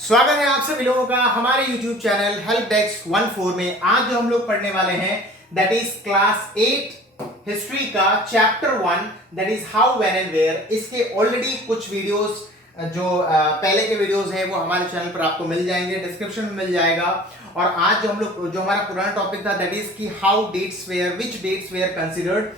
स्वागत है आप सभी लोगों का हमारे YouTube चैनल हेल्प डेस्क 14 में। आज जो हम लोग पढ़ने वाले हैं दैट इज क्लास 8 हिस्ट्री का chapter 1 that is how when and where. इसके ऑलरेडी कुछ वीडियोस जो पहले के वीडियोस हैं वो हमारे चैनल पर आपको मिल जाएंगे, डिस्क्रिप्शन में मिल जाएगा। और आज जो हमारा पुराना टॉपिक था दैट इज कि how dates were, which dates were considered,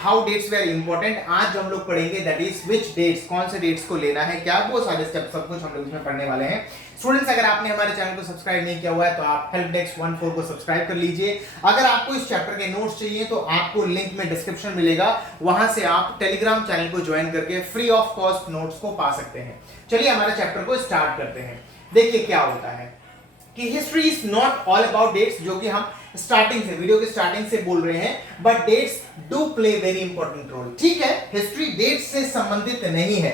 how dates were important. आज जो हम लोग पढ़ेंगे दैट इज विच डेट्स, कौन से डेट्स को लेना है, क्या वो सारे स्टेप सब कुछ हम लोग इसमें पढ़ने वाले हैं। स्टूडेंट्स, अगर आपने हमारे चैनल को सब्सक्राइब नहीं किया हुआ है तो आप हेल्प डेस्क 14 को सब्सक्राइब कर लीजिए। अगर आपको इस चैप्टर के नोट्स चाहिए तो आपको लिंक में डिस्क्रिप्शन मिलेगा, वहां से आप टेलीग्राम चैनल को ज्वाइन करके फ्री ऑफ कॉस्ट नोट्स को पा सकते हैं। चलिए हमारे चैप्टर को स्टार्ट करते हैं। देखिए क्या होता है कि history is not all about dates, जो कि हम स्टार्टिंग से, वीडियो के स्टार्टिंग से बोल रहे हैं, but dates do play very important role. ठीक है, हिस्ट्री डेट्स से संबंधित नहीं है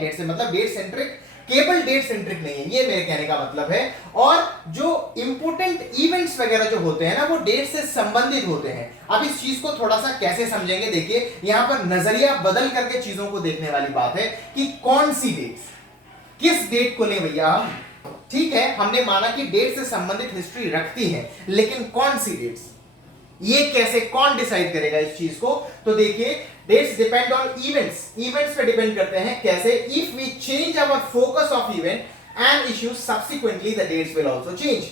डेट से मतलब डेट सेंट्रिक, केवल डेट सेंट्रिक नहीं है, ये मेरे कहने का मतलब है। और जो इंपॉर्टेंट इवेंट्स वगैरह जो होते हैं ना, वो डेट से संबंधित होते हैं। अब इस चीज को थोड़ा सा कैसे समझेंगे, देखिए यहां पर नजरिया बदल करके चीजों को देखने वाली बात है कि कौन सी डेट्स, किस डेट को ले भैया हम। ठीक है, हमने माना कि डेट से संबंधित हिस्ट्री रखती है, लेकिन कौन सी डेट्स, ये कैसे, कौन डिसाइड करेगा इस चीज को। तो देखिए dates depend on events, events पे डिपेंड करते हैं। कैसे? If we change our focus of event and issue subsequently the dates will also change.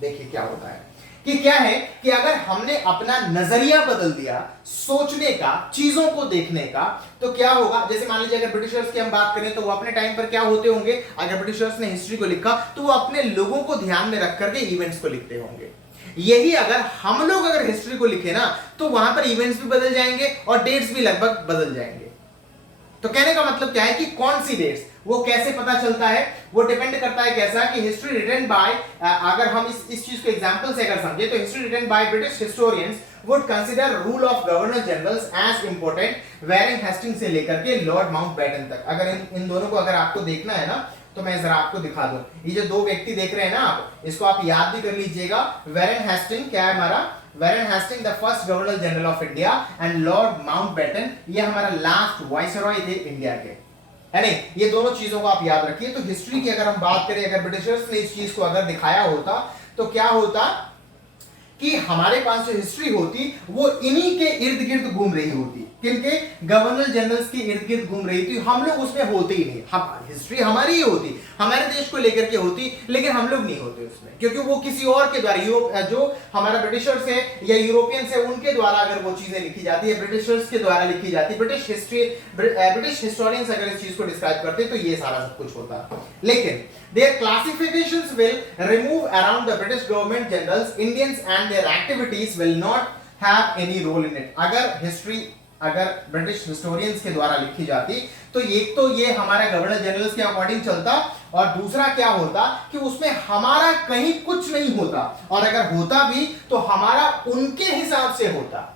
देखिए क्या होता है कि क्या है कि अगर हमने अपना नजरिया बदल दिया सोचने का, चीजों को देखने का, तो क्या होगा। जैसे मान लीजिए अगर ब्रिटिशर्स की हम बात करें तो वो अपने टाइम पर क्या होते होंगे, अगर ब्रिटिशर्स ने हिस्ट्री को लिखा तो वो अपने लोगों को ध्यान में रख करके इवेंट्स को लिखते होंगे। यही अगर हम लोग अगर हिस्ट्री को लिखे ना तो वहां पर इवेंट्स भी बदल जाएंगे और डेट्स भी लगभग बदल जाएंगे। तो कहने का मतलब क्या है कि कौन सी डेट्स, वो कैसे पता चलता है, वो डिपेंड करता है कैसा कि हिस्ट्री रिटन बाय, अगर हम इस चीज को एग्जांपल से अगर समझे तो history written by British historians would consider rule of governor generals as important, Warren Hastings से लेकर के लॉर्ड माउंटबेटन तक। अगर इन दोनों को अगर आपको देखना है ना तो मैं जरा आपको दिखा दूं। ये जो दो व्यक्ति देख रहे हैं ना आप, इसको आप याद भी कर लीजिएगा। वैरेन हेस्टिंग क्या है हमारा, Warren Hasting the first governor general of India and lord Mountbatten ये हमारा लास्ट वाइसरॉय थे इंडिया के, है नहीं। ये दोनों चीजों को आप याद रखिए। तो हिस्ट्री की अगर हम बात करें, अगर ब्रिटिशर्स ने इस चीज को अगर दिखाया होता तो क्या होता कि हमारे पास जो हिस्ट्री होती वो इन्हीं के इर्द गिर्द घूम रही होती, किनके, गवर्नर जनरल्स के इर्द गिर्द घूम रही थी। हम लोग उसमें होते ही नहीं, हम हिस्ट्री हमारी ही होती, हमारे देश को लेकर के होती, लेकिन हम लोग नहीं होते उसमें, क्योंकि वो किसी और के द्वारा, जो हमारा ब्रिटिशर्स है या यूरोपियंस है उनके द्वारा अगर वो चीजें लिखी जाती है, ब्रिटिशर्स के द्वारा लिखी जाती, ब्रिटिश हिस्टोरियंस अगर इस चीज को डिस्क्राइब करते तो ये सारा सब कुछ होता। लेकिन their classifications will remove around the British government generals, Indians and their activities will not have any role in it। अगर हिस्ट्री अगर ब्रिटिश हिस्टोरियंस के द्वारा लिखी जाती तो एक तो ये हमारा गवर्नर जनरल्स के अकॉर्डिंग चलता, और दूसरा क्या होता कि उसमें हमारा कहीं कुछ नहीं होता, और अगर होता भी तो हमारा उनके हिसाब से होता।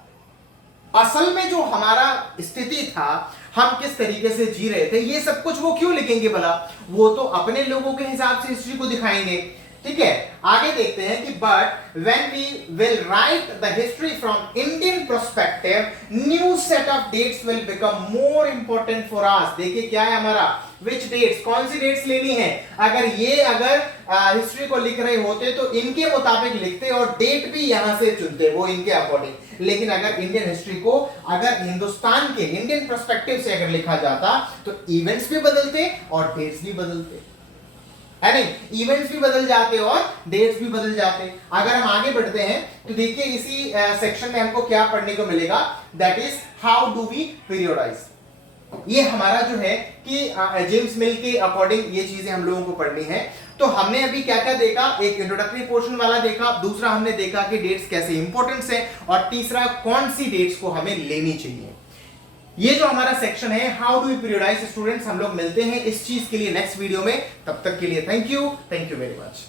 असल में जो हमारा स्थिति था, हम किस तरीके से जी रहे थे, ये सब कुछ वो क्यों लिखेंगे भला, वो तो अपने लोगों के हिसाब से हिस्ट्री को दिखाएंगे। ठीक है, आगे देखते हैं कि but when we will write the history from Indian perspective, new set of dates will become more important for us. देखिए क्या है हमारा, विच डेट्स, कौन सी डेट्स लेनी है। अगर हिस्ट्री को लिख रहे होते तो इनके मुताबिक लिखते और डेट भी यहां से चुनते, वो इनके अकॉर्डिंग। लेकिन अगर इंडियन हिस्ट्री को अगर हिंदुस्तान के इंडियन पर्सपेक्टिव से अगर लिखा जाता तो इवेंट्स भी बदलते और डेट्स भी बदलते, है नहीं, इवेंट्स भी बदल जाते और डेट्स भी बदल जाते। अगर हम आगे बढ़ते हैं तो देखिए इसी सेक्शन में हमको क्या पढ़ने को मिलेगा, that is how do we periodise. ये हमारा जो है कि जेम्स मिल के अकॉर्डिंग ये चीजें हम लोगों को पढ़नी है। तो हमने अभी क्या क्या देखा, एक इंट्रोडक्टरी पोर्शन वाला देखा, दूसरा हमने देखा कि डेट्स कैसे इंपॉर्टेंट है, और तीसरा कौन सी डेट्स को हमें लेनी चाहिए। ये जो हमारा सेक्शन है हाउ डू वी पीरियोडाइज, स्टूडेंट्स हम लोग मिलते हैं इस चीज के लिए नेक्स्ट वीडियो में। तब तक के लिए थैंक यू वेरी मच।